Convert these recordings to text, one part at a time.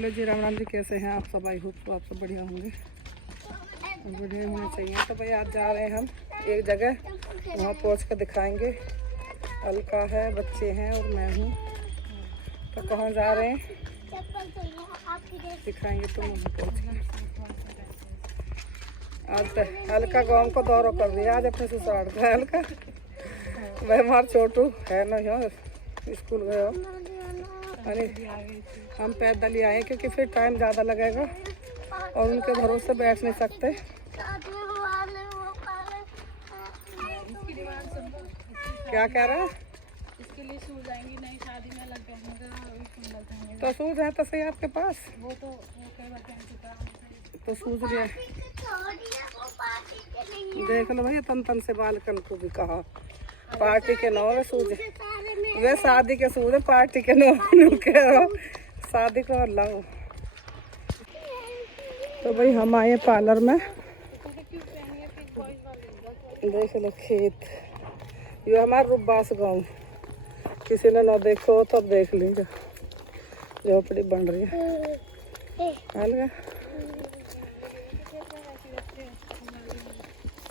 Hello जी, राम राम जी। कैसे हैं आप सब? आई होप तो आप सब बढ़िया होंगे, बढ़िया होने चाहिए। तो भाई आज जा रहे हैं हम एक जगह, वहाँ पहुँच कर दिखाएंगे। अलका है, बच्चे हैं और मैं हूँ। तो कहाँ जा रहे हैं दिखाएंगे तुम वहाँ पहुँच के। आज तो अलका गाँव को दौरा कर दिया आज अपने ससुराल का। अलका वह हमारा छोटू है ना, यहाँ स्कूल गए हो। अरे हम पैदल ही आए क्योंकि फिर टाइम ज़्यादा लगेगा और उनके भरोसे बैठ नहीं सकते। क्या कह रहा है? इसके लिए सूज आएंगी, नई शादी में लग जाएंगे तो सूज है तो सही आपके पास। वो तो वो कई बार पहन चुका है तो सूज लिया। देख लो भैया, तन तन से बालकन को भी कहा पार्टी के नौ में सूज। वे शादी के सूज है, पार्टी के नौ कह रहा शादी को लाओ। तो भाई हम आए पार्लर में। देख लो खेत, ये हमारा रुब्बास गाँव। किसी ने ना देखो तो अब देख लीजिए, झोपड़ी बन रही है।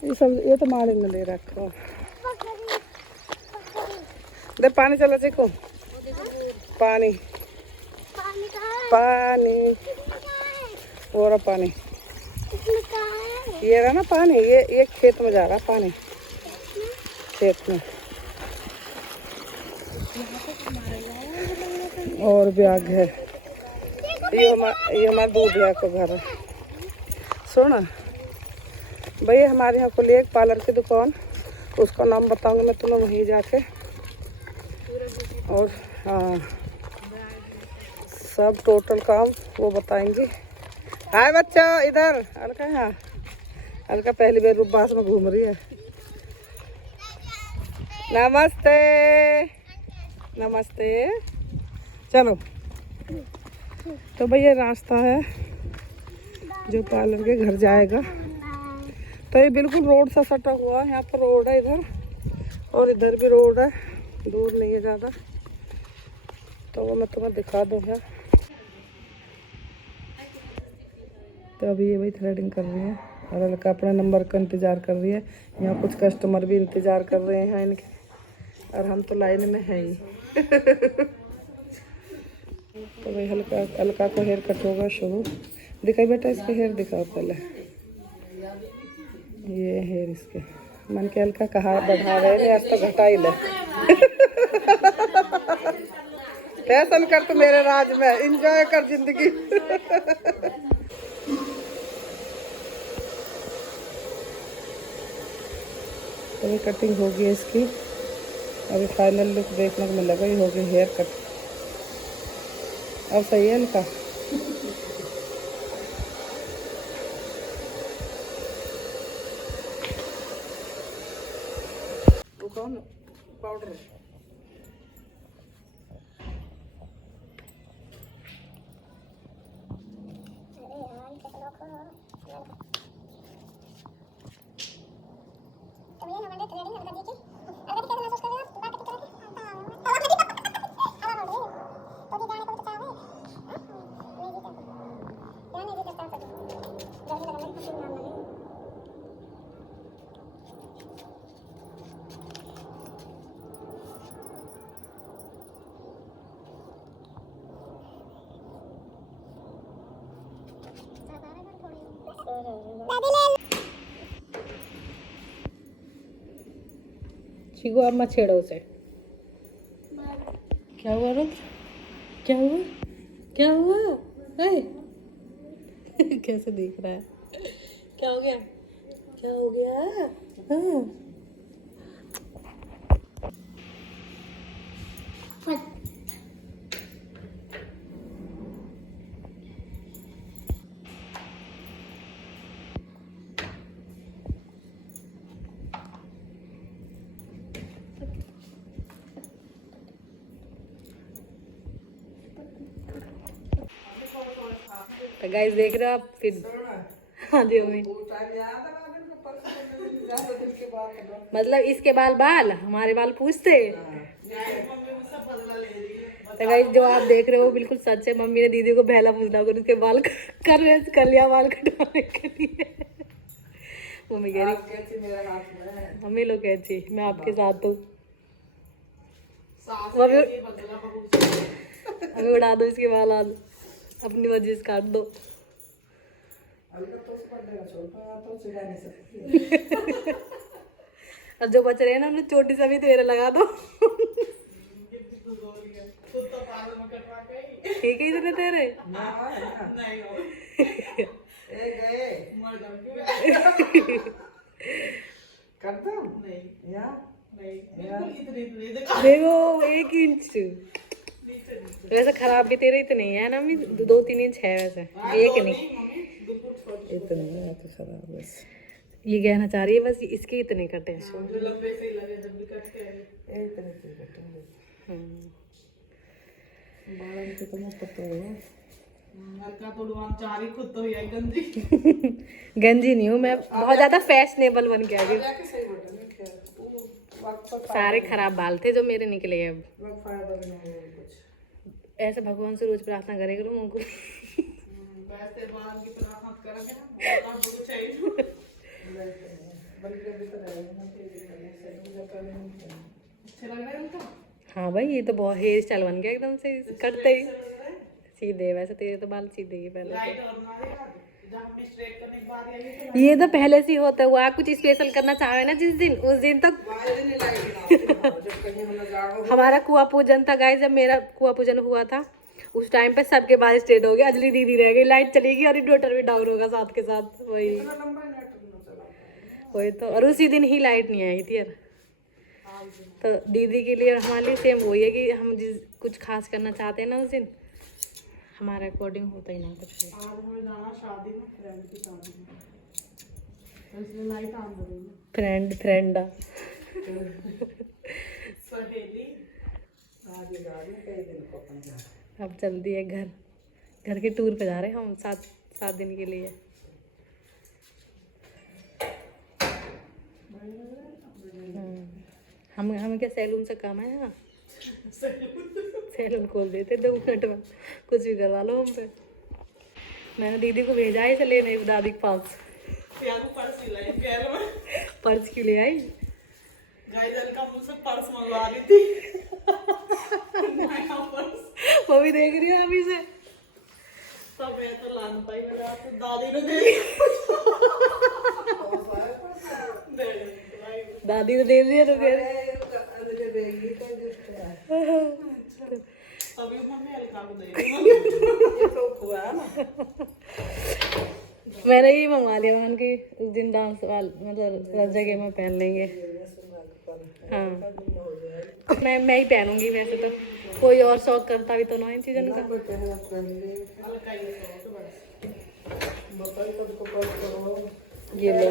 ये सब ये तो मारे में ले रखो। दे पानी चला चिको, पानी पानी और पानी ये रहा ना पानी। ये खेत में जा रहा पानी, खेत में। और भी आगे है, ये हमारा दूधिया का घर है। सुना भैया, हमारे यहाँ को लिए एक पार्लर की दुकान, उसका नाम बताऊंगा मैं तुम्हें वहीं जाके। और हाँ, सब टोटल काम वो बताएंगे। हाय बच्चा, इधर अलका। यहाँ अलका पहली बार रुब्बास में घूम रही है। नमस्ते नमस्ते। चलो तो भैया रास्ता है जो पार्लर के घर जाएगा। तो ये बिल्कुल रोड सा सटा हुआ है। यहाँ पर रोड है इधर, और इधर भी रोड है, दूर नहीं है ज़्यादा। तो वो मैं तुम्हें दिखा दूँ है। तो अभी ये भाई थ्रेडिंग कर रही है और अलका अपने नंबर का इंतज़ार कर रही है। यहाँ कुछ कस्टमर भी इंतज़ार कर रहे हैं इनके, और हम तो लाइन में है ही। तो भाई अलका को हेयर कट होगा शुरू। दिखाई बेटा, इसके हेयर दिखाओ पहले। ये हेयर इसके मन के अलका कहाँ बढ़ा रहे हैं, आज तो घटा ही ले। फैशन कर तू मेरे राज में, एंजॉय कर जिंदगी। तो ये कटिंग होगी इसकी, अभी फाइनल लुक देखने को मिलेगा। ये होगी हेयर कट। अब सही है इनका। वो कौन पाउडर शिगो, अब मत छेड़ो उसे। क्या हुआ रुद्र? क्या हुआ? क्या हुआ? कैसे देख रहा है? क्या हो गया? क्या हो गया? हाँ। तो गाइस देख रहे हो आप फिर। हाँ जी मम्मी, मतलब इसके बाल बाल हमारे बाल पूछते। तो गाइस जो आप देख रहे हो बिल्कुल सच है। मम्मी ने दीदी को बहला फुसला कर उसके बाल कर लिया बाल कटवाने के लिए। मम्मी कह रही मेरे हाथ में है। मम्मी लोग कैची मैं आपके साथ हूँ। अभी उड़ा दो इसके बाल आज अपनी वजह से काट दो। और जो बच रहे हैं ना हमने छोटी सा भी तेरे लगा दो। ठीक है इतने तेरे देखो 1 इंच। वैसे खराब भी तेरे इतने ही है ना मम्मी 2-3 इंच है वैसे एक नहीं इतने तो खराब बस ये कहना चाह रही है बस इसके इतने कटे हैं। गंजी नहीं हूँ मैं बहुत ज्यादा फैशनेबल बन के आ गई। सारे खराब बाल थे जो मेरे निकले अब। ऐसे भगवान से रोज प्रार्थना करे करो उनको। हाँ भाई ये तो बहुत हेयर स्टाइल बन गया एकदम से कटते ही सीधे। वैसे तेरे तो बाल सीधे ही पहले ये तो पहले से ही होता हुआ। आप कुछ स्पेशल करना चाहे ना जिस दिन उस दिन तक हमारा कुआं पूजन था गाइस। जब मेरा कुआं पूजन हुआ था उस टाइम पे सबके बाल स्ट्रेट हो गए। अंजलि दीदी रह गई लाइट चली गई और इन्वर्टर भी डाउन होगा साथ के साथ। वही तो और उसी दिन ही लाइट नहीं आई थी यार। तो दीदी के लिए और हमारे लिए सेम वही है कि हम जिस कुछ खास करना चाहते हैं ना उस दिन हमारे अकॉर्डिंग होता ही ना कुछ। आज हमें जाना शादी में फ्रेंड की शादी में तो इसलिए लाइट ऑन हो रही है। फ्रेंड सहेली आज जा रही है कई दिन को अपन जा रहे अब जल्दी है घर के टूर पे जा रहे हैं हम 7 दिन के लिए। हमें क्या सैलून से काम है यहाँ। सैलून खोल देते 2 मिनट में कुछ भी करवा लो हम पे। मैंने दीदी को भेजा है इसे लेने दादी के पास। पर्स क्यों ले आई? पर्स मंगवा रही थी। वो भी देख रही है अभी से सब मैं तो ला नहीं पाई। मेरे हाथ दादी ने दे दादी ने दे दिया तो फिर अभी मम्मी हल्का को दे तो हुआ ना। मैंने ही मंगवा लिया मान के उस दिन डांस मतलब जगह में पहन लेंगे। हाँ मैं ही पहनूंगी। वैसे तो कोई और शौक करता भी तो ना इन चीज़ों का। ये लो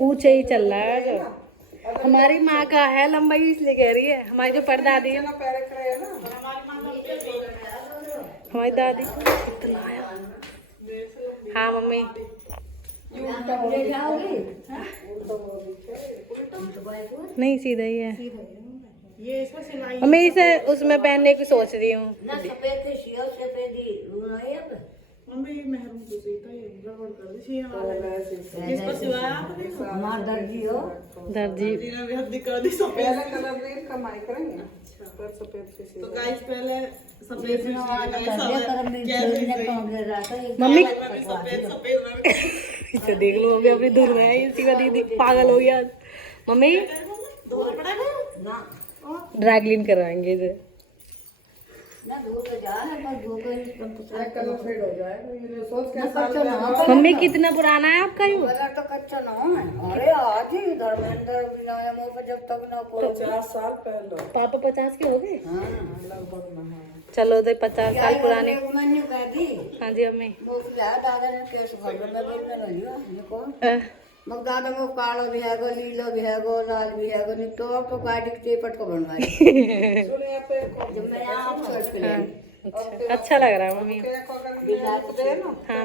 ऊंचे ही चल रहा है जो हमारी माँ का है लंबाई इसलिए कह रही है। हमारी जो परदादी है हमारी दादी को इतना आया। हाँ मम्मी नहीं सीधा ही है। मम्मी इसे उसमें पहनने की सोच रही हूँ। मम्मी महरून को सीता ये रबड़ कर दी सीने वाला इस पर सिवाया आपने हमार दर्जी हो दर्जी ने भी हद दिखा दी। सफेद कलर भी कमाई करेंगे। अच्छा पर सफेद से तो गाइस पहले सफेद से मम्मी इसे देख लो अभी अपनी दूर में है इसी का दीदी पागल हो गया। मम्मी ड्राई क्लीन करवाएंगे इसे। मम्मी कितना पुराना है आपका यू? तो कच्चा ना है। अरे आज ही धर्मेंद्र जब तक ना 50 साल पहले पापा 50 के हो गए। लगभग ना चलो तो 50 साल पुराने। मैंने कह दी हाँ जी मम्मी दादा ने केस मग दादा को कालो भी है गो नीलो भी है गो लाल भी है गो नहीं तो गाड़ी के चेपट को बनवाई। अच्छा लग रहा है मम्मी। हाँ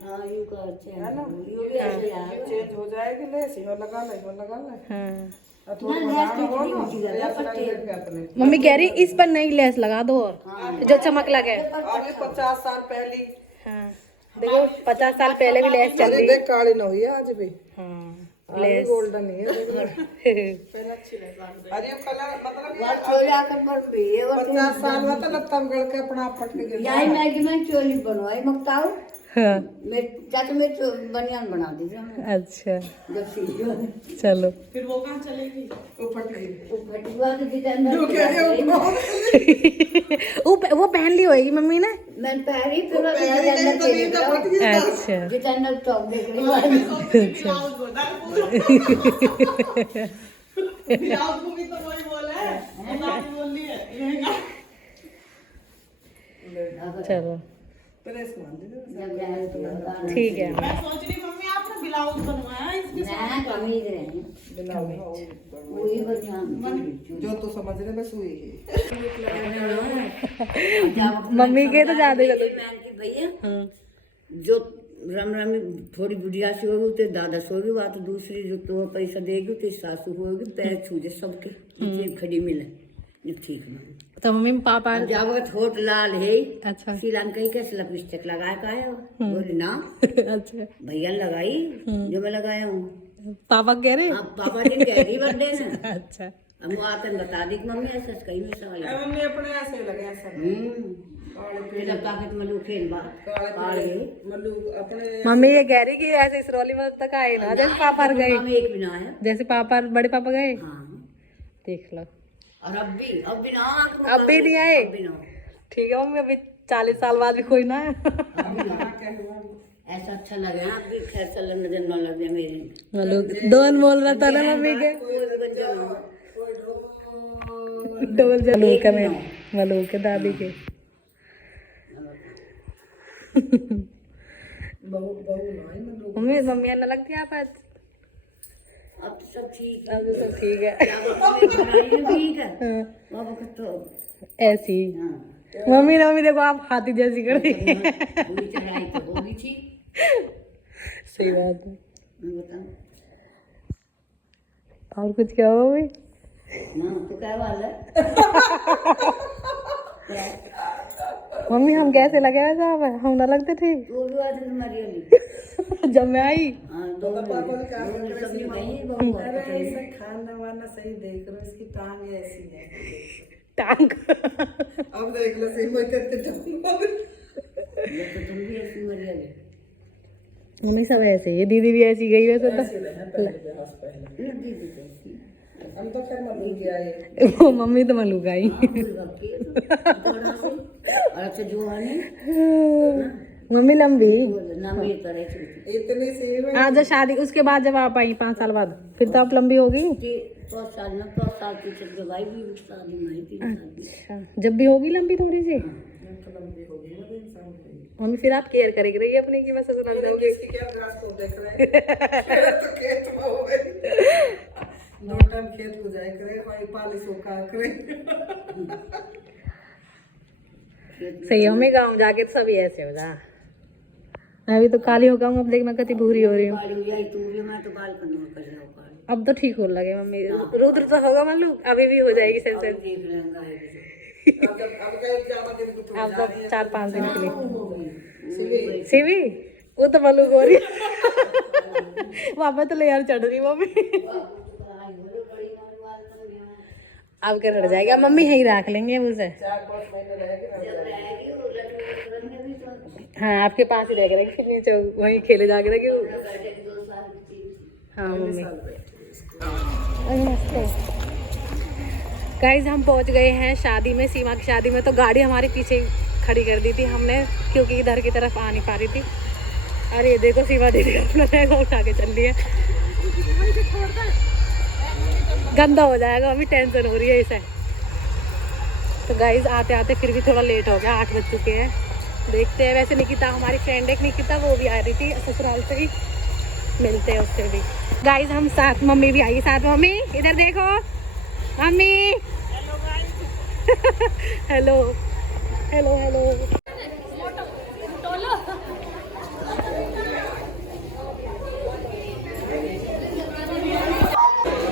हाँ यू कर चेंज है ना यू भी ऐसे यार चेंज हो जाएगी लेस यो लगा ले हाँ और थोड़ा बनाना हो ना लेस लगा के अपने मम्मी कह रही इस पर नई लेस लगा दो और जो चमक लगे। आगे 50 साल पहली हाँ देखो 50 साल पहले भी लेस चल रही। देख काली ना हुई है आज भी। हाँ लेस गोल्डन ही है पहले अच्छी लग अरे ये कलर मतलब बात चोली आकर पर भी ये 50 साल में तो लत्तम गड़ के अपना पट के गिर यही मैगी में चोली बनवाई मकताऊ हाँ मैं चाचा में बनियान बना दीजिए अच्छा जब सीखो चलो। फिर वो कहाँ चलेगी वो फट गई वो फटुआ के जितना जो कह रहे हो वो पहन ली होगी मम्मी ने। मैं पहली फिर अच्छा जितना टॉप देख रही चलो प्रेस मान दे ठीक है। सोच रही मम्मी आपने ब्लाउज बनवाया इसके मैं कमीज रहे वही बनियान जो तो समझ रहे बस वही मम्मी के तो ज्यादा ही पहन के भैया जो रम रमी थोड़ी बुढ़िया सी होगी तो दादा सोगी वहाँ तो दूसरी जो तो पैसा देगी तो सासू होगी पैर छूजे सबके खड़ी मिले ठीक है तो मम्मी पापा जब थोट लाल है अच्छा सीलान कहीं कैसे लिपस्टिक लगाया का है बोली ना अच्छा भैया लगाई जो मैं लगाया हूँ पापा कह रहे आप पापा ने कह रही बर्थडे ने अच्छा हम वो आते बता दी कि मम्मी ऐसा कहीं नहीं सवाल मम्मी अपने ऐसे लगे ऐसा फिर लगता है कि मलू खेल बा काले मल्लू अपने मम्मी ये कह रही कि ऐसे इसरौली में तक आए ना जैसे पापा गए में एक भी ना आया जैसे पापा बड़े पापा गए हाँ देख लो और अब भी ना अब भी नहीं आए अब भी ना ठीक है मम्मी अभी 40 साल बाद भी कोई ना है ऐसा अच्छा लगे ना अभी खैर चल नजर न लगे मेरी दोन बोल रहा था ना मम्मी के डबल जलू के में मलू के दादी के मम्मी मम्मी आने लगती है आप आज अब तो सब ठीक अब तो सब ठीक है ठीक है बाबा का तो ऐसी मम्मी ने मम्मी देखो आप हाथी जैसी कर रही है पूरी चढ़ाई तो होगी थी सही बात है। मैं बताऊं और कुछ क्या हो भाई ना तो क्या वाला मम्मी हम कैसे लगे हुए साहब हम ना लगते थे वो भी आज मरी होगी जब मैं आई हाँ दो सब्जी गई ऐसा खाना वाना सही देख रहे इसकी टांग ऐसी है टांग अब देख लो सही मैं करते तो तुम भी ऐसी मरी होगी मम्मी सब ऐसे ही है दीदी भी ऐसी गई वैसे तो हम तो खैर मल्लू के आए वो मम्मी तो मलू गई और अच्छा जो है मम्मी लंबी ना मेरी तरह इतनी सी में आज शादी उसके बाद जब आप आई 5 साल बाद फिर तो आप लंबी होगी 5 साल में 5 साल की चल भाई भी शादी में 3 साल अच्छा जब भी होगी लंबी थोड़ी सी मम्मी फिर आप केयर करेगी रही अपनी की बस ससुराल जाओगे इसकी क्या ग्रास को देख रहे हैं तो खेत में हो गई 2 टाइम खेत को जाए करे कोई पालिश हो का करे सही है मम्मी गाँव जाके तो सभी ऐसे हो जा मैं भी तो काली हो गई अब देखना कितनी भूरी हो रही हूँ काली हो जाए तू भी मैं तो बाल कंट्रोल कर रहा हूँ काली अब तो ठीक हो लगे मम्मी रुद्र तो होगा मालूम अभी भी हो जाएगी सेंसेस देख रहे हैं गाय अब क्या ज्यादा दिन को अब तो 4-5 दिन के लिए सीवी वो तो मालूम हो रही वहाँ पे तो लेयर चढ़ रही मम्मी अब क्या रह जाएगा मम्मी यहीं रख लेंगे उसे 4-5 महीने रहेगी हाँ आपके पास ही रह गए फिर नीचे वहीं खेले जाके रखे हाँ मम्मी गाइस हम पहुंच गए हैं शादी में सीमा की शादी में तो गाड़ी हमारे पीछे खड़ी कर दी थी हमने क्योंकि इधर की तरफ आ नहीं पा रही थी। अरे ये देखो सीमा दीदी अपना बैग उठा के चल रही है गंदा हो जाएगा अभी टेंशन हो रही है इसे। तो गाइस आते आते फिर भी थोड़ा लेट हो गया 8 बज चुके हैं देखते हैं। वैसे निकिता हमारी फ्रेंड है निकिता वो भी आ रही थी ससुराल से ही मिलते हैं उससे भी। गाइस हम साथ मम्मी भी आई साथ मम्मी इधर देखो मम्मी हेलो हेलो हेलो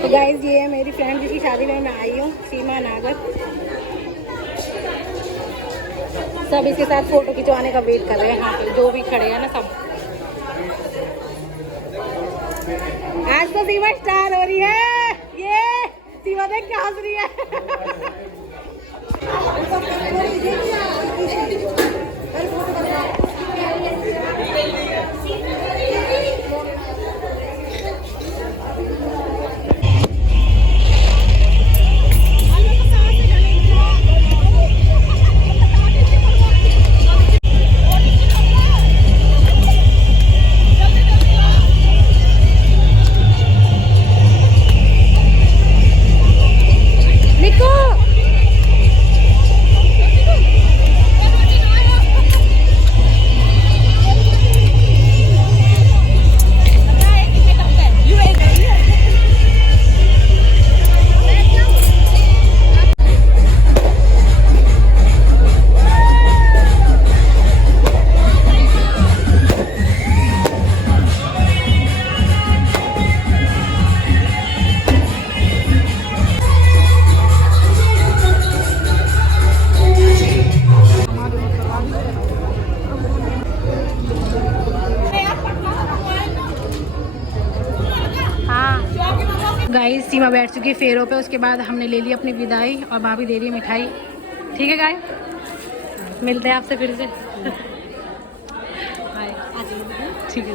तो गाइज ये है मेरी फ्रेंड जिसकी शादी में मैं आई हूँ, सीमा नागर। सब इसके साथ फोटो खिंचवाने का वेट कर रहे हैं यहाँ पे, जो भी खड़े हैं ना सब। आज तो सीमा स्टार हो रही है, ये सीमा देख क्या हंस रही है। गाइस सीमा बैठ चुकी है फेरों पे, उसके बाद हमने ले ली अपनी विदाई और भाभी दे रही है मिठाई। ठीक है गाइस, मिलते हैं आपसे फिर से। ठीक है।